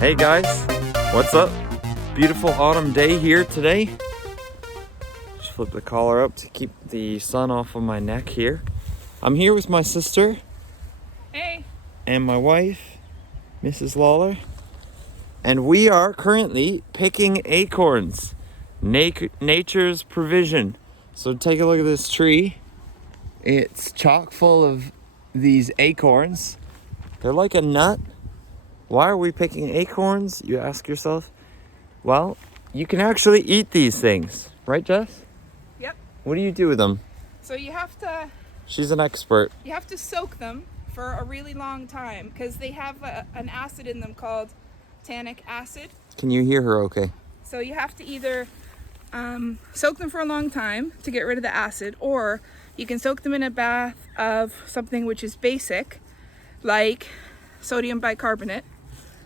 Hey guys, what's up? Beautiful autumn day here today. Just flip the collar up to keep the sun off of my neck here. I'm here with my sister. Hey. And my wife, Mrs. Lawler. And we are currently picking acorns. Nature's provision. So take a look at this tree. It's chock full of these acorns. They're like a nut. Why are we picking acorns, you ask yourself? Well, you can actually eat these things. Right, Jess? Yep. What do you do with them? So you have to... She's an expert. You have to soak them for a really long time because they have an acid in them called tannic acid. Can you hear her okay? So you have to either soak them for a long time to get rid of the acid, or you can soak them in a bath of something which is basic, like sodium bicarbonate.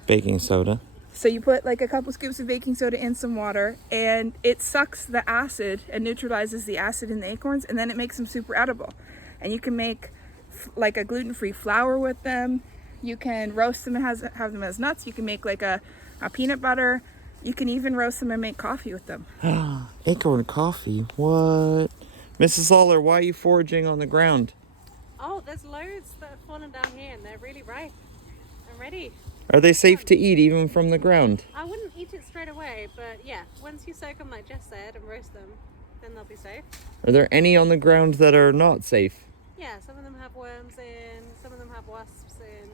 Baking soda. So you put like a couple scoops of baking soda in some water, and it sucks the acid and neutralizes the acid in the acorns, and then it makes them super edible. And you can make like a gluten-free flour with them. You can roast them and have them as nuts. You can make like a peanut butter. You can even roast them and make coffee with them. Acorn coffee? What? Mrs. Lawler, why are you foraging on the ground? Oh, there's loads that have fallen down here and they're really ripe and ready. Are they safe to eat even from the ground? I wouldn't eat it straight away, but yeah, once you soak them like Jess said and roast them, then they'll be safe. Are there any on the ground that are not safe? Yeah, some of them have worms in, some of them have wasps in.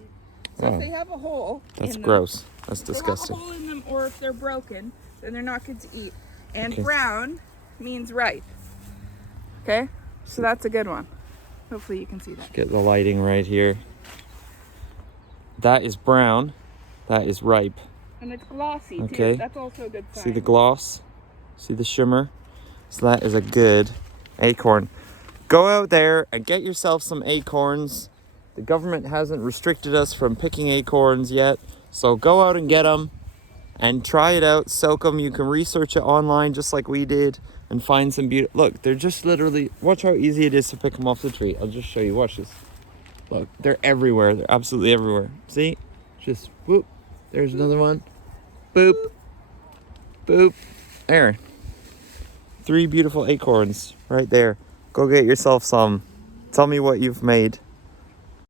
So Wow. if they have a hole That's in gross. That's If they disgusting. have a hole in them, or if they're broken, then they're not good to eat. And Okay. brown means ripe. Okay? So that's a good one. Hopefully you can see that. Get the lighting right here. That is brown. That is ripe. And it's glossy Okay. too. That's also a good sign. See the gloss? See the shimmer? So that is a good acorn. Go out there and get yourself some acorns. The government hasn't restricted us from picking acorns yet. So go out and get them and try it out. Soak them. You can research it online just like we did and find some beauty. Look, they're just literally, watch how easy it is to pick them off the tree. I'll just show you. Watch this. Look, they're everywhere. They're absolutely everywhere. See? Just whoop. There's another one. Boop. Boop. There. 3 beautiful acorns right there. Go get yourself some. Tell me what you've made.